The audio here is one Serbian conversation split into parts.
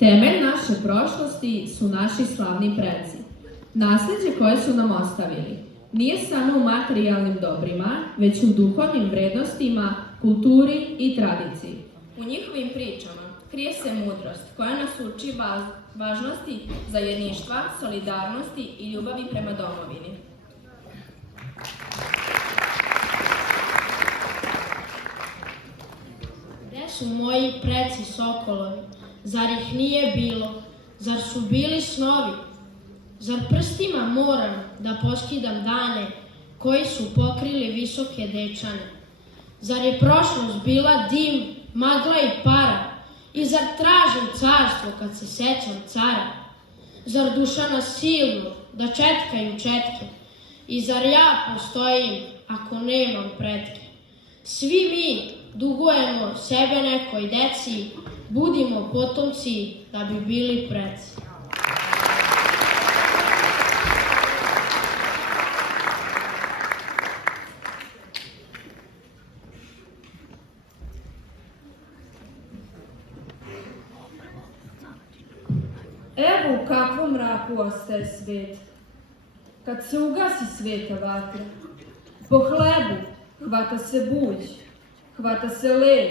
Temelj naše prošlosti su naši slavni preci. Nasleđe koje su nam ostavili nije samo u materijalnim dobrima, već u duhovnim vrednostima, kulturi i tradiciji. U njihovim pričama krije se mudrost koja nas uči važnosti zajedništva, solidarnosti i ljubavi prema domovini. Gde su moji preci sokolovi? Zar ih nije bilo? Zar su bili snovi? Zar prstima moram da poskidam dane koji su pokrili visoke dečane? Zar je prošlost bila dim, magla i para? I zar tražim carstvo kad se sećam cara? Zar duša na silno da četkaju četke? I zar ja postojim ako nemam pretke? Svi mi dugujemo sebe nekoj deci, budimo potomci da bi bili preci. Evo u kakvom mraku ostaje svet, kad se ugasi sveta vatra. Po hlebu hvata se buđ, hvata se led,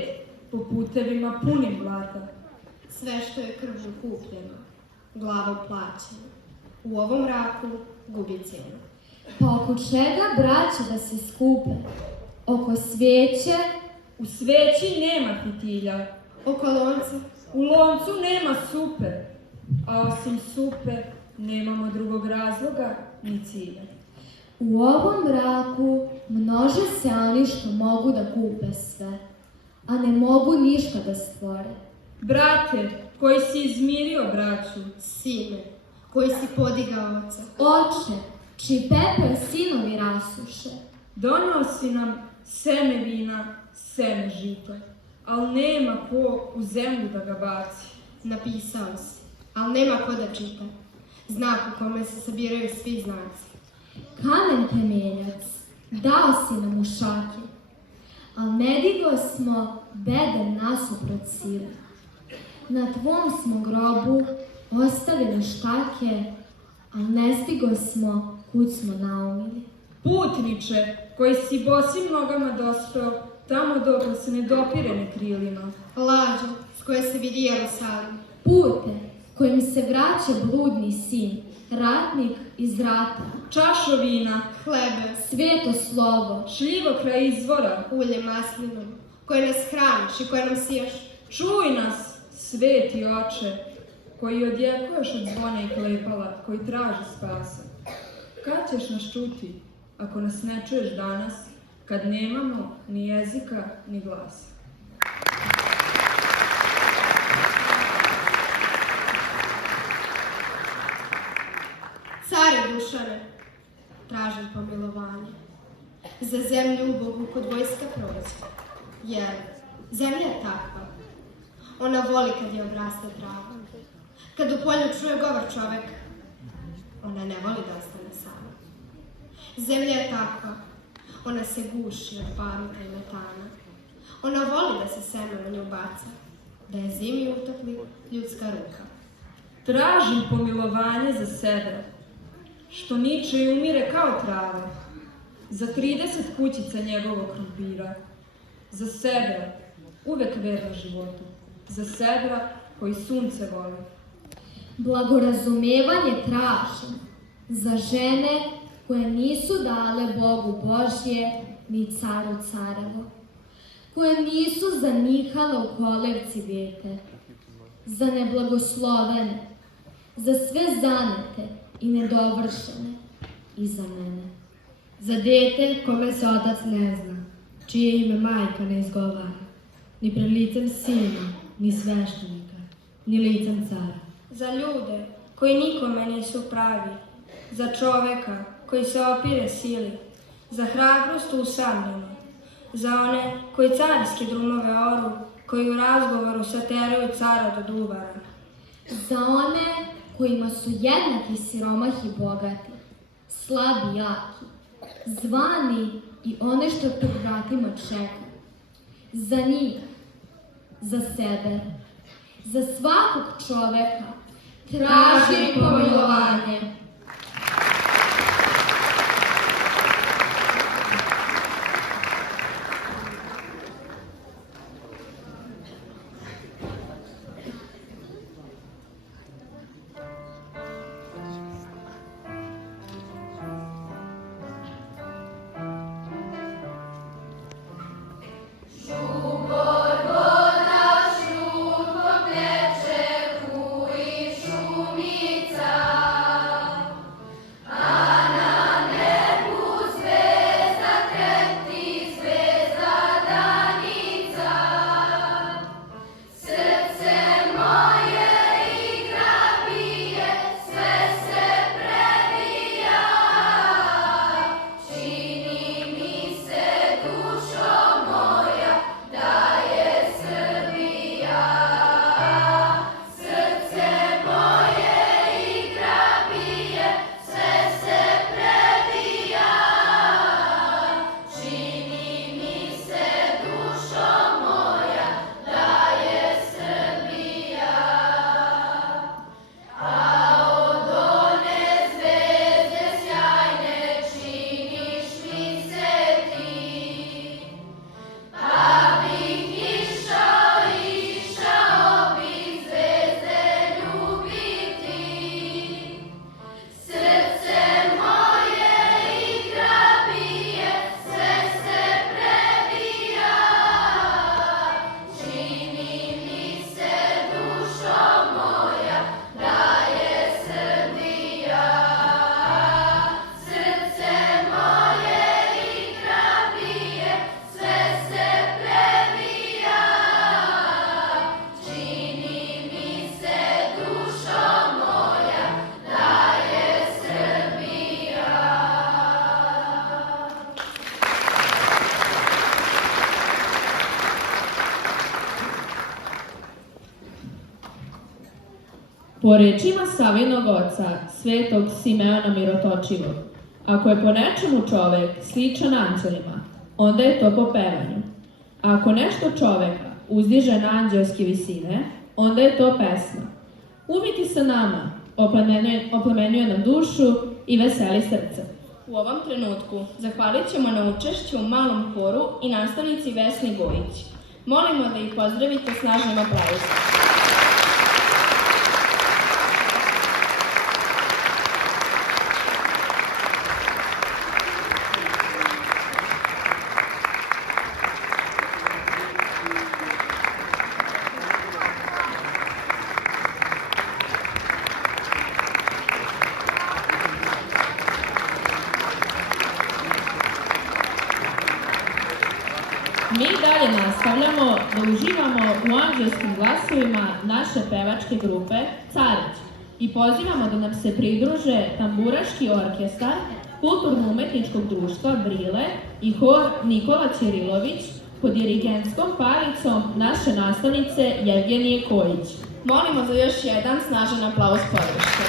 po putevima punim blata. Sve što je krvlju kupljeno, glavom plaćeno, u ovom mraku gubi cijenu. Pa oko čega, braće, da se skupe? Oko svijeće? U sveći nema fitilja, Oko lonca u loncu nema supe, a osim supe nemamo drugog razloga ni cilja. U ovom mraku množe se oni što mogu da kupe sve, a ne mogu ništa da stvore. Brate, koji si izmirio braću, sine, koji si podigao oca. Oče, čiji pepel sinovi rasuše, donao si nam seme vina, seme žita, al nema ko u zemlju da ga baci. Napisao si, ali nema ko da čita. Znak u kome se sabiraju svi znaci. kamen temeljac, dao si nam u šake, al ne digo smo beden nasuprot sile. Na tvom smo grobu ostavili štake, al ne stigo smo kud smo naumili. Putniče, koji si bosim nogama dospeo, tamo dokle se ne dopire ni krilima. Lađa s koje se vidi Jerusalim. Pute kojim se vraća bludni sin, ratnik iz rata, Čašo vina, Hlebe, sveto slovo, šljivo kraj izvora, ulje maslino, koje nas hraniš i koje nam sijaš. čuj nas, sveti oče, koji odjekuješ od zvona i klepala, koji traži spasa. Kad ćeš nas čuti, ako nas ne čuješ danas, kad nemamo ni jezika, ni glasa? Care Dušane, tražim pomilovanje. Za zemlju ubogu kod vojska prođe. Jer zemlja je takva. Ona voli kad je obrasta trava. Kad u polju čuje govor čovek, ona ne voli da ostane sama. Zemlja je takva. Ona se guši od pamuka i metana. Ona voli da se seme na nju baca, da je zimi utopli ljudska ruka. Tražim pomilovanje za sebe, što niče i umire kao trava, za 30 kućica njegovog krumpira, za sebe, uvek verno životu, za sebe koji sunce voli. blagorazumevanje tražim za žene koje nisu dale Bogu Božje ni caru carevo, koje nisu zanihale u kolevci dete, za neblagoslovene, za sve zanete i nedovršene i za mene. Za dete kome se otac ne zna, čije ime majka ne izgovara, ni pred licem sina, ni sveštenika, ni licem cara. Za ljude koji nikome nisu pravi, za čoveka koji se opire sili, za hrabrost usamljenu, za one koji carske drumove oru, koji u razgovoru sateraju cara do duvara. Za one kojima su jednaki siromah i bogati, slabi i jaki, zvani i one što pred vratima čeka. Za njih, za sebe za svakog čoveka tražim pomilovanje. Po rečima Savinog oca, svetog Simeona Mirotočivog, ako je po nečemu čovek sličan anđelima, onda je to po pevanju. A ako nešto čoveka uzdiže na anđelske visine, onda je to pesma. Uvijek i sa nama oplemenjuje nam dušu i veseli srce. U ovom trenutku zahvalit ćemo na učešću u malom horu i nastavnici Vesni Gojić. Molimo da ih pozdravite snažnim aplauzom. Mi dalje nastavljamo da uživamo u anđelskim glasovima naše pevačke grupe Carić i pozivamo da nam se pridruže tamburaški orkestar Kulturno-umetničkog društva Brile i hor Nikola Ćirilović pod dirigentskom palicom naše nastavnice Jevgenije Kojić. Molimo za još jedan snažan aplauz podrške.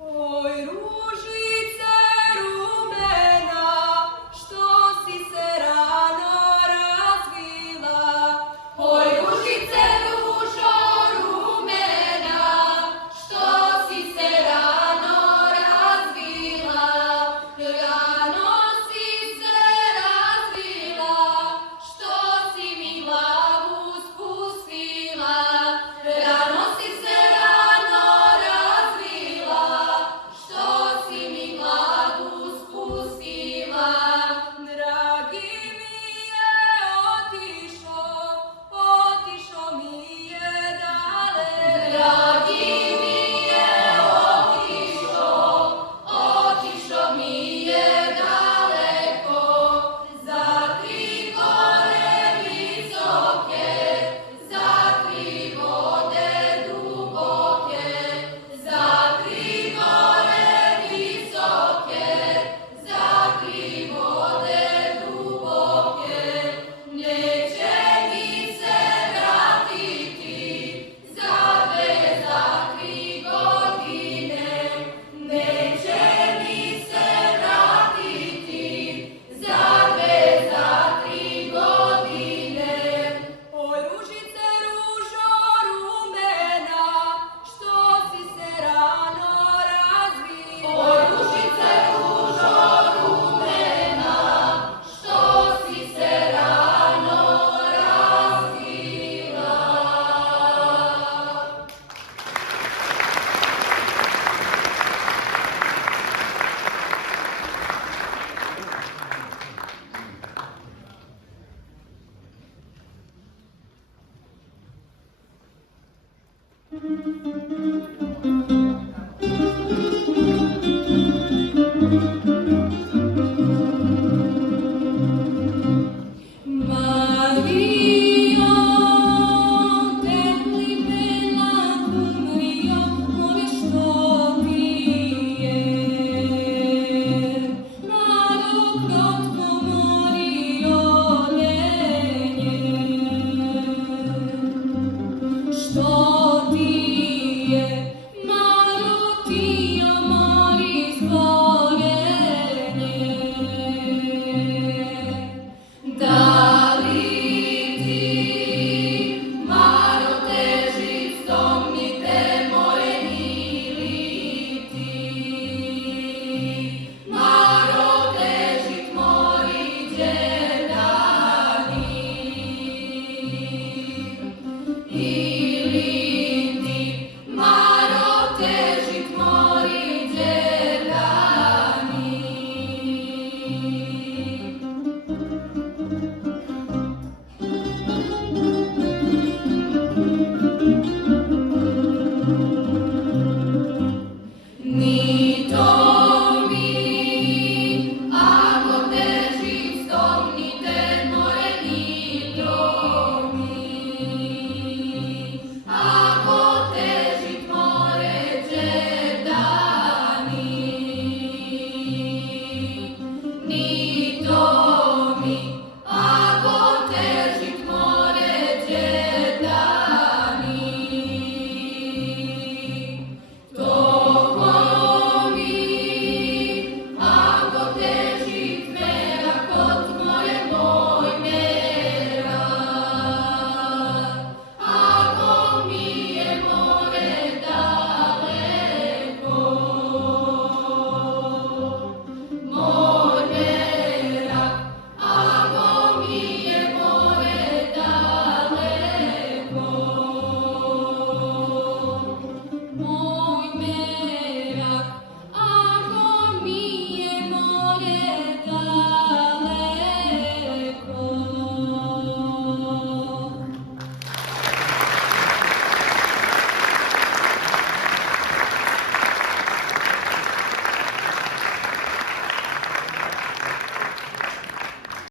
Oj, ružice rumena, što si se rano razvila. Oj, ružice ružo rumena, što si se rano razvila. Rano si se razvila, što si mi glavu spustila. Rano si se rano razvila, što si mi glavu spustila. Dragi mi je otišo mi I